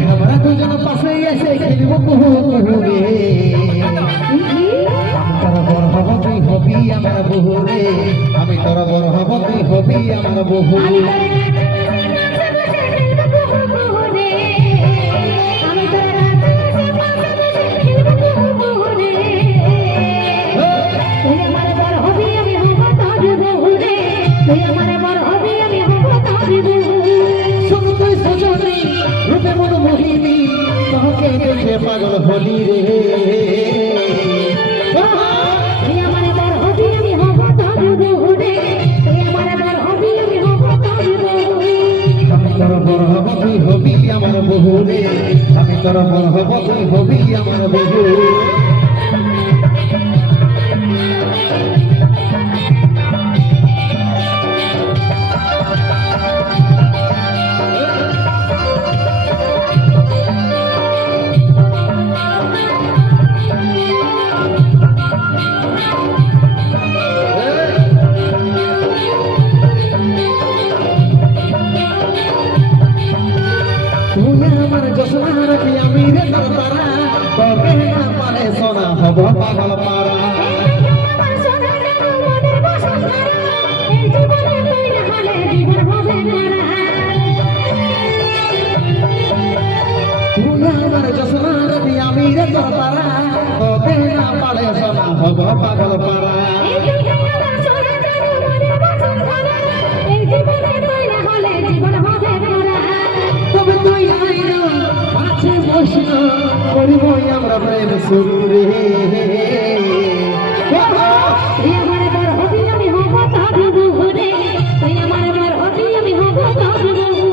हमारा दुजन पासे ऐसे खेलबो कुहुरे তোর বড় হব তুই হবি আমার বহু রে আমি তোর বড় হব তুই হবি আমার বহু পাগল হলি রে আমার বড় হবি আমি হব তোর বহু রে আমার বড় হবি আমি হব তোর বহু আমি তোর বড় হব তুই হবি আমার বহু রে আমি তোর বড় হব তুই হবি আমার বহু আমার যশোনা রাখি আমি রে তোর তারা তোকে না পারে সোনা হব পাগল পারা আমার যশোনা রাখি আমি রে তোর তারা তোকে না পারে সোনা হব পাগল পারা তবে তুই আইনা কাছে বসিনা করিব আমরা প্রেম শুরু রে আমার বড় হবি আমি হব তোর বহু রে তুই আমার বড় হবি আমি হব তোর বহু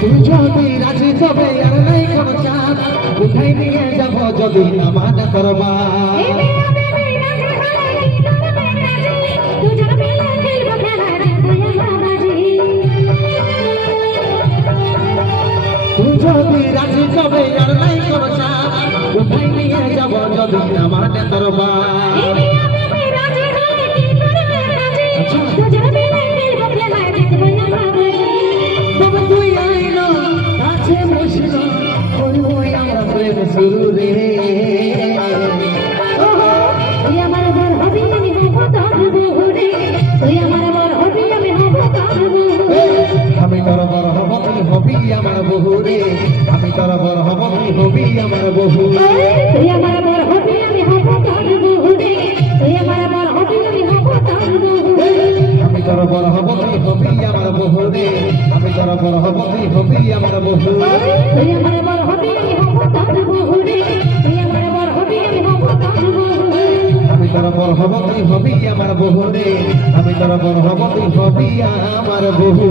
তুই যদি রাজি তবে আর নাই কোনো চাপ উঠাই নিয়ে যাব যদি আমার দরবার তুই যদি রাজি তবে আর নাই কোনো চাপ উঠাই নিয়ে যাব যদি আমার দরবার তবে তুই আইলো কাছে বসিল করিব আমরা প্রেম শুরু রে আমার বড় হবি আমি হব তোর বহু রে তুই আমার বড় হবি আমি হব তোর বহু আমি তোর বড় হব তুই হবি আমার বহু রে আমি তোর বড় হব তুই হবি আমার বহু তুই আমার বড় হবি আমি হব তোর বহু রে তুই আমার বড় হবি আমি হব তোর বহু আমি তোর বড় হব তুই হবি আমার বহু রে আমি তোর বড় হব তুই হবি আমার বহু তুই আমার বড় হবি আমি হব তোর বহু রে তুই আমার বড় হবি আমি হব তোর বহু আমি তোর বড় হব তুই হবি আমার বহু রে আমি তোর বড় হব তুই হবি আমার বহু